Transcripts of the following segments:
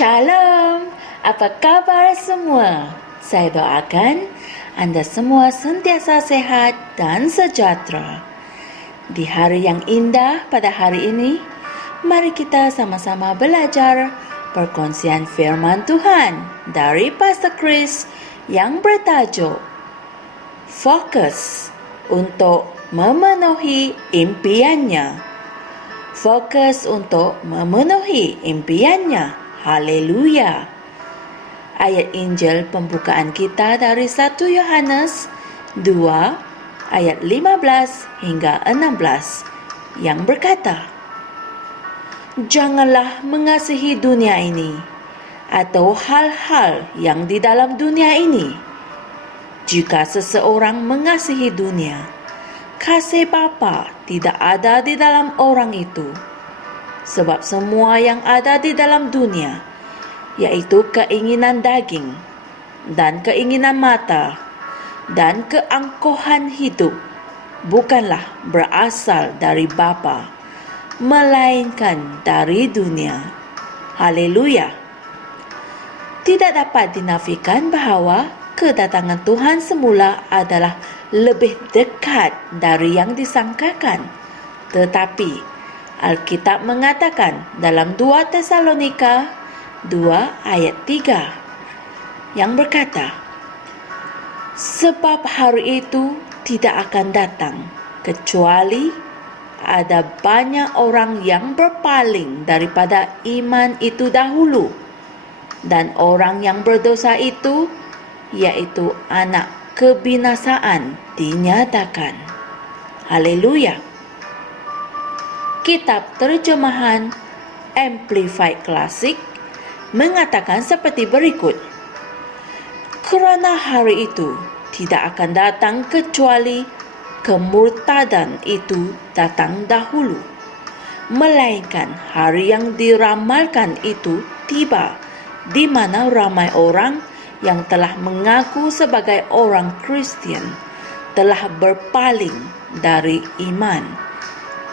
Shalom, apa kabar semua? Saya doakan Anda semua sentiasa sehat dan sejahtera. Di hari yang indah pada hari ini, mari kita sama-sama belajar perkongsian firman Tuhan dari Pastor Chris yang bertajuk Fokus untuk memenuhi impiannya. Fokus untuk memenuhi impiannya. Haleluya. Ayat Injil pembukaan kita dari 1 Yohanes 2 ayat 15 hingga 16 yang berkata, "Janganlah mengasihi dunia ini atau hal-hal yang di dalam dunia ini. Jika seseorang mengasihi dunia, kasih Bapa tidak ada di dalam orang itu. Sebab semua yang ada di dalam dunia, yaitu keinginan daging dan keinginan mata dan keangkuhan hidup, bukanlah berasal dari Bapa, melainkan dari dunia." Haleluya. Tidak dapat dinafikan bahawa kedatangan Tuhan semula adalah lebih dekat dari yang disangkakan. Tetapi Alkitab mengatakan dalam 2 Tesalonika 2 ayat 3 yang berkata, "Sebab hari itu tidak akan datang kecuali ada banyak orang yang berpaling daripada iman itu dahulu, dan orang yang berdosa itu, yaitu anak kebinasaan, dinyatakan." Haleluya. Kitab terjemahan Amplified Classic mengatakan seperti berikut, "Kerana hari itu tidak akan datang kecuali kemurtadan itu datang dahulu, melainkan hari yang diramalkan itu tiba, di mana ramai orang yang telah mengaku sebagai orang Kristian telah berpaling dari iman,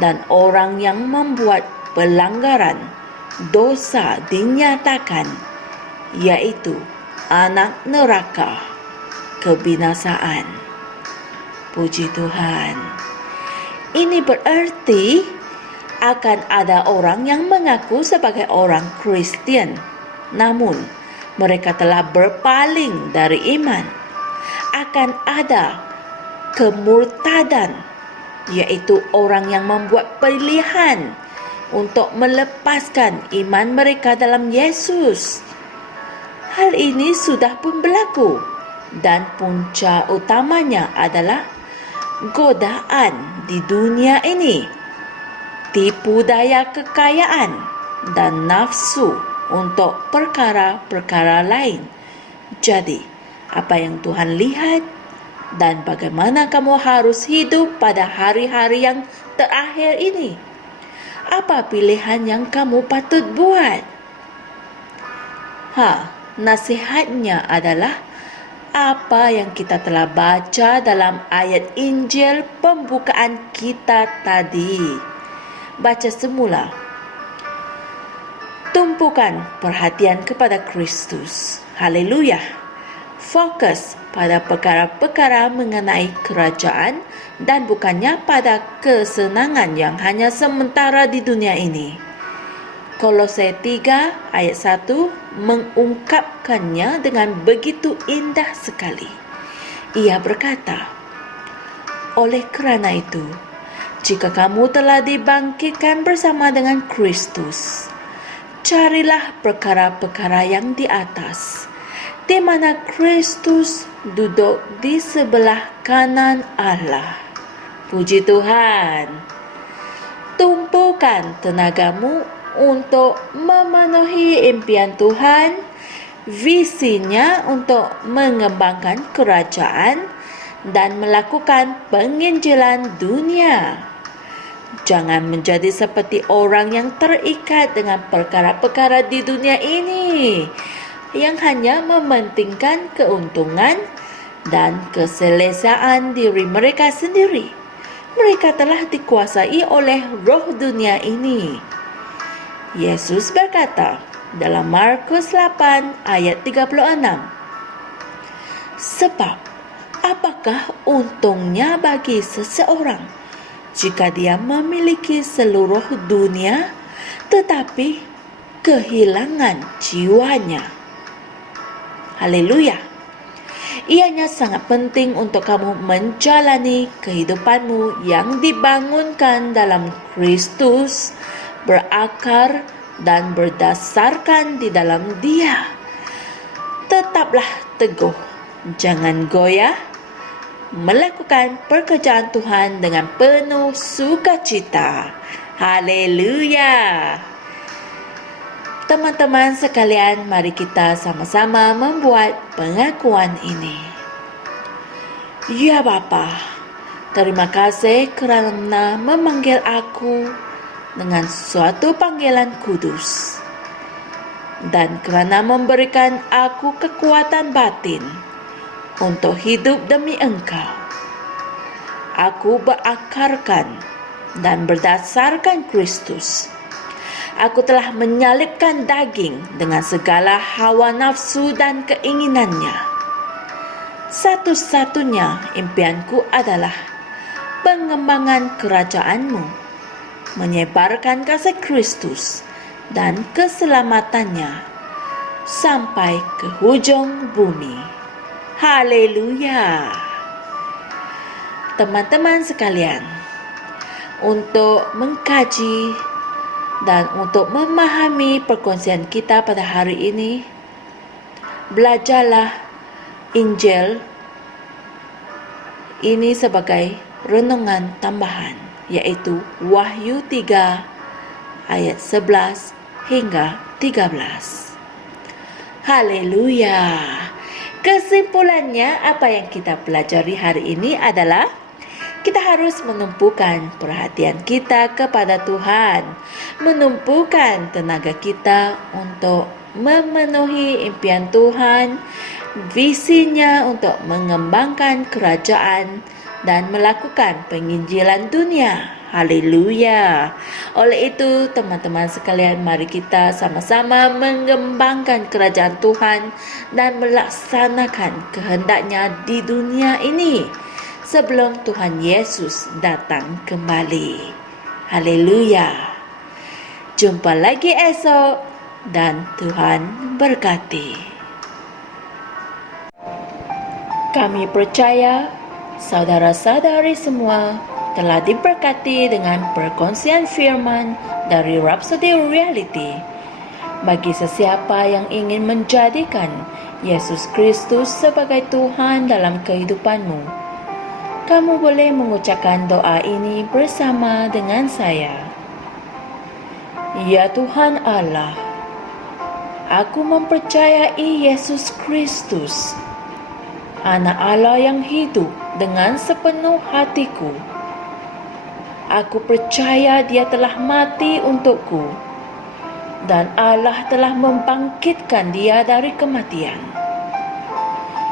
dan orang yang membuat pelanggaran dosa dinyatakan, yaitu anak neraka kebinasaan." Puji Tuhan. Ini bererti akan ada orang yang mengaku sebagai orang Kristian, namun mereka telah berpaling dari iman. Akan ada kemurtadan, yaitu orang yang membuat pilihan untuk melepaskan iman mereka dalam Yesus. Hal ini sudah pun berlaku, dan punca utamanya adalah godaan di dunia ini, tipu daya kekayaan, dan nafsu untuk perkara-perkara lain. Jadi, apa yang Tuhan lihat dan bagaimana kamu harus hidup pada hari-hari yang terakhir ini? Apa pilihan yang kamu patut buat? Nasihatnya adalah apa yang kita telah baca dalam ayat Injil pembukaan kita tadi. Baca semula. Tumpukan perhatian kepada Kristus. Haleluya. Fokus pada perkara-perkara mengenai kerajaan dan bukannya pada kesenangan yang hanya sementara di dunia ini. Kolose 3 ayat 1 mengungkapkannya dengan begitu indah sekali. Ia berkata, "Oleh kerana itu, jika kamu telah dibangkitkan bersama dengan Kristus, carilah perkara-perkara yang di atas, di mana Kristus duduk di sebelah kanan Allah." Puji Tuhan. Tumpukan tenagamu untuk memenuhi impian Tuhan, visinya untuk mengembangkan kerajaan dan melakukan penginjilan dunia. Jangan menjadi seperti orang yang terikat dengan perkara-perkara di dunia ini, yang hanya mementingkan keuntungan dan keselesaan diri mereka sendiri. Mereka telah dikuasai oleh roh dunia ini. Yesus berkata, dalam Markus 8 ayat 36. Sebab, apakah untungnya bagi seseorang jika dia memiliki seluruh dunia tetapi kehilangan jiwanya? Haleluya! Ianya sangat penting untuk kamu menjalani kehidupanmu yang dibangunkan dalam Kristus, berakar dan berdasarkan di dalam Dia. Tetaplah teguh, jangan goyah, melakukan pekerjaan Tuhan dengan penuh sukacita. Haleluya! Teman-teman sekalian, mari kita sama-sama membuat pengakuan ini. Ya Bapa, terima kasih kerana memanggil aku dengan suatu panggilan kudus dan kerana memberikan aku kekuatan batin untuk hidup demi Engkau. Aku berakarkan dan berdasarkan Kristus. Aku telah menyalipkan daging dengan segala hawa nafsu dan keinginannya. Satu-satunya impianku adalah pengembangan kerajaan-Mu, menyebarkan kasih Kristus dan keselamatannya sampai ke hujung bumi. Haleluya! Teman-teman sekalian, untuk mengkaji dan untuk memahami perkongsian kita pada hari ini, belajarlah Injil ini sebagai renungan tambahan, yaitu Wahyu 3 ayat 11 hingga 13. Haleluya! Kesimpulannya, apa yang kita pelajari hari ini adalah kita harus menumpukan perhatian kita kepada Tuhan, menumpukan tenaga kita untuk memenuhi impian Tuhan, visinya untuk mengembangkan kerajaan dan melakukan penginjilan dunia. Haleluya! Oleh itu, teman-teman sekalian, mari kita sama-sama mengembangkan kerajaan Tuhan dan melaksanakan kehendaknya di dunia ini sebelum Tuhan Yesus datang kembali. Haleluya! Jumpa lagi esok dan Tuhan berkati. Kami percaya saudara-saudari semua telah diberkati dengan perkongsian firman dari Rhapsody Reality. Bagi sesiapa yang ingin menjadikan Yesus Kristus sebagai Tuhan dalam kehidupanmu, kamu boleh mengucapkan doa ini bersama dengan saya. Ya Tuhan Allah, aku mempercayai Yesus Kristus, Anak Allah yang hidup dengan sepenuh hatiku. Aku percaya Dia telah mati untukku dan Allah telah membangkitkan Dia dari kematian.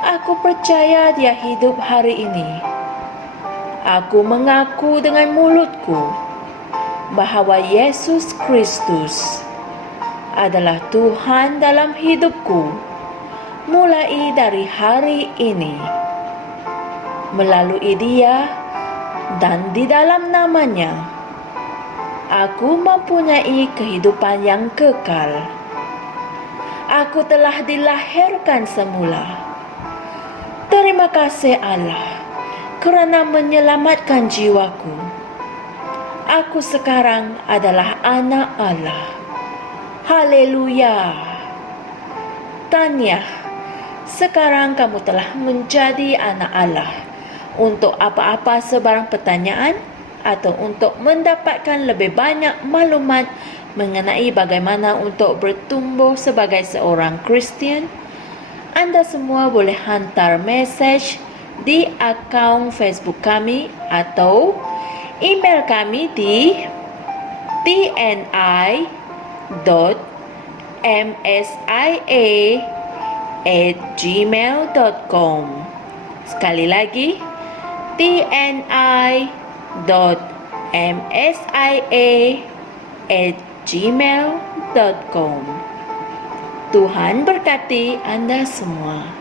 Aku percaya Dia hidup hari ini. Aku mengaku dengan mulutku bahwa Yesus Kristus adalah Tuhan dalam hidupku mulai dari hari ini. Melalui Dia dan di dalam nama-Nya, aku mempunyai kehidupan yang kekal. Aku telah dilahirkan semula. Terima kasih Allah kerana menyelamatkan jiwaku. Aku sekarang adalah anak Allah. Haleluya! Tahniah, sekarang kamu telah menjadi anak Allah. Untuk apa-apa sebarang pertanyaan atau untuk mendapatkan lebih banyak maklumat mengenai bagaimana untuk bertumbuh sebagai seorang Kristian, Anda semua boleh hantar mesej di akaun Facebook kami atau email kami di tni.msia@gmail.com. Sekali lagi, tni.msia@gmail.com. Tuhan berkati Anda semua.